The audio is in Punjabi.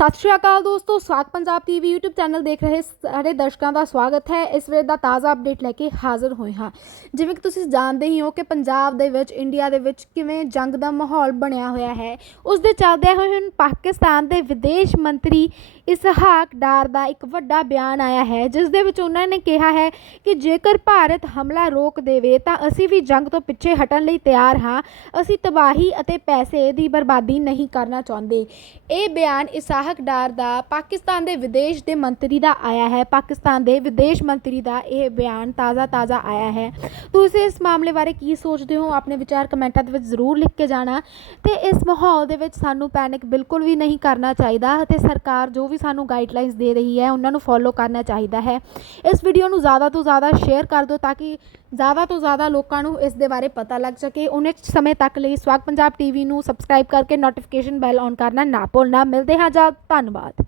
ਸਤਿ ਸ਼੍ਰੀ ਅਕਾਲ ਦੋਸਤੋ, ਸਵਾਗਤ ਪੰਜਾਬ ਟੀਵੀ YouTube ਚੈਨਲ ਦੇਖ ਰਹੇ ਸਾਰੇ ਦਰਸ਼ਕਾਂ ਦਾ ਸਵਾਗਤ ਹੈ। ਇਸ ਵੇਲੇ ਦਾ ਤਾਜ਼ਾ ਅਪਡੇਟ ਲੈ ਕੇ ਹਾਜ਼ਰ ਹੋਏ ਹਾਂ। ਜਿਵੇਂ ਕਿ ਤੁਸੀਂ ਜਾਣਦੇ ਹੀ ਹੋ ਕਿ ਪੰਜਾਬ ਦੇ ਵਿੱਚ ਇੰਡੀਆ ਦੇ ਵਿੱਚ ਕਿਵੇਂ ਜੰਗ ਦਾ ਮਾਹੌਲ ਬਣਿਆ ਹੋਇਆ ਹੈ। ਉਸ ਦੇ ਚੱਲਦਿਆਂ ਹੋਏ ਹੁਣ ਪਾਕਿਸਤਾਨ ਦੇ ਵਿਦੇਸ਼ ਮੰਤਰੀ ਇਸਹਾਕ ਡਾਰ ਦਾ ਇੱਕ ਵੱਡਾ ਬਿਆਨ ਆਇਆ ਹੈ, ਜਿਸ ਦੇ ਵਿੱਚ ਉਹਨਾਂ ਨੇ ਕਿਹਾ ਹੈ ਕਿ ਜੇਕਰ ਭਾਰਤ ਹਮਲਾ ਰੋਕ ਦੇਵੇ, ਤਾਂ ਅਸੀਂ ਵੀ ਜੰਗ ਤੋਂ ਪਿੱਛੇ ਹਟਣ ਲਈ ਤਿਆਰ ਹਾਂ। ਅਸੀਂ ਤਬਾਹੀ ਅਤੇ ਪੈਸੇ ਦੀ ਬਰਬਾਦੀ ਨਹੀਂ ਕਰਨਾ ਚਾਹੁੰਦੇ। ਇਹ ਬਿਆਨ ਇਸਾਹਕ ਡਾਰ ਦਾ ਪਾਕਿਸਤਾਨ ਦੇ ਵਿਦੇਸ਼ ਦੇ ਮੰਤਰੀ ਦਾ ਆਇਆ ਹੈ। ਪਾਕਿਸਤਾਨ ਦੇ ਵਿਦੇਸ਼ ਮੰਤਰੀ ਦਾ ਇਹ ਬਿਆਨ ਤਾਜ਼ਾ ਤਾਜ਼ਾ ਆਇਆ ਹੈ। ਤੁਸੀਂ ਇਸ ਮਾਮਲੇ ਬਾਰੇ ਕੀ ਸੋਚਦੇ ਹੋ? ਆਪਣੇ ਵਿਚਾਰ ਕਮੈਂਟਾਂ ਦੇ ਵਿੱਚ ਜ਼ਰੂਰ ਲਿਖ ਕੇ ਜਾਣਾ ਤੇ ਇਸ ਮਾਹੌਲ ਦੇ ਵਿੱਚ ਸਾਨੂੰ ਪੈਨਿਕ ਬਿਲਕੁਲ ਵੀ ਨਹੀਂ ਕਰਨਾ ਚਾਹੀਦਾ ਅਤੇ ਸਰਕਾਰ ਜੋ ਵੀ ਸਾਨੂੰ ਗਾਈਡਲਾਈਨਸ ਦੇ ਰਹੀ ਹੈ, ਉਹਨਾਂ ਨੂੰ ਫੋਲੋ ਕਰਨਾ ਚਾਹੀਦਾ ਹੈ। ਇਸ ਵੀਡੀਓ ਨੂੰ ਜ਼ਿਆਦਾ ਤੋਂ ਜ਼ਿਆਦਾ ਸ਼ੇਅਰ ਕਰ ਦਿਓ ਤਾਂ ਕਿ ਜ਼ਿਆਦਾ ਤੋਂ ਜ਼ਿਆਦਾ ਲੋਕਾਂ ਨੂੰ ਇਸ ਦੇ ਬਾਰੇ ਪਤਾ ਲੱਗ ਸਕੇ। ਉਹਨੇ ਸਮੇਂ ਤੱਕ ਲਈ ਸਵਾਗ ਪੰਜਾਬ ਟੀਵੀ ਨੂੰ ਸਬਸਕ੍ਰਾਈਬ ਕਰਕੇ ਨੋਟੀਫਿਕੇਸ਼ਨ ਬੈਲ ਔਨ ਕਰਨਾ ਨਾ ਭੁੱਲਣਾ। ਮਿਲਦੇ ਹਾਂ ਜਾਂ ਧੰਨਵਾਦ।